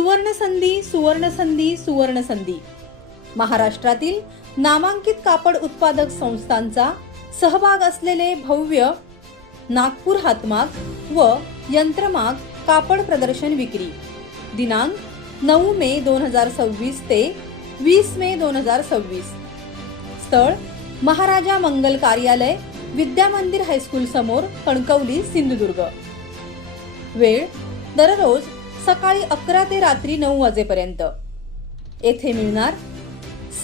सुवर्णसंधी सुवर्णसंधी सुवर्णसंधी महाराष्ट्रातील नामांकित कापड उत्पादक संस्थांचा सहभाग असलेले भव्य नागपूर हातमाग व यंत्रमाग कापड प्रदर्शन विक्री दिनांक 9 मे 2026 ते 20 मे 2026। स्थळ महाराजा मंगल कार्यालय विद्या मंदिर हायस्कूल समोर कणकवली सिंधुदुर्ग। वेळ दररोज सकाळी 11 ते रात्री 9 वाजेपर्यंत। येथे मिळणार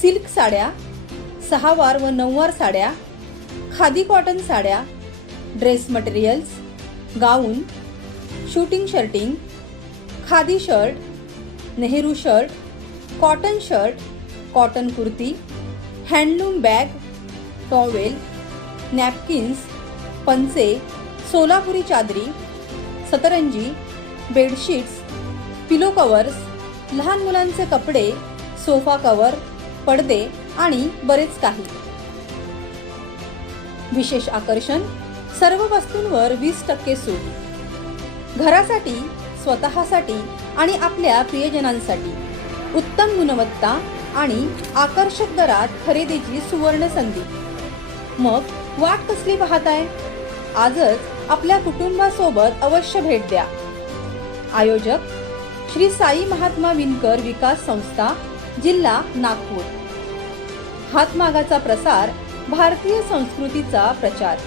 सिल्क साड्या, 6 वार व 9 वार साड्या, खादी कॉटन साड्या, dress materials, gown, suiting shirting, khadi shirt, Nehru shirt, cotton shirt, cotton kurti, handloom bag, towel, napkins, पंचे, सोलापुरी चादरी, सतरंजी, बेडशीट्स, पिलो कवर्स, लहान मुलांचे कपडे, सोफा कवर, पडदे आणि बरेच काही। विशेष आकर्षण, सर्व वस्तूंवर 20% सूट। घरासाठी, स्वतःसाठी आणि आपल्या प्रियजनांसाठी उत्तम गुणवत्ता आणि आकर्षक दरात खरेदीची सुवर्ण संधी। मग वाट कसली पाहताय? आजच आपल्या कुटुंबासोबत अवश्य भेट द्या। आयोजक श्री साई महात्मा विणकर विकास संस्था, जिल्हा नागपूर। हातमागाचा प्रसार, भारतीय संस्कृतीचा प्रचार।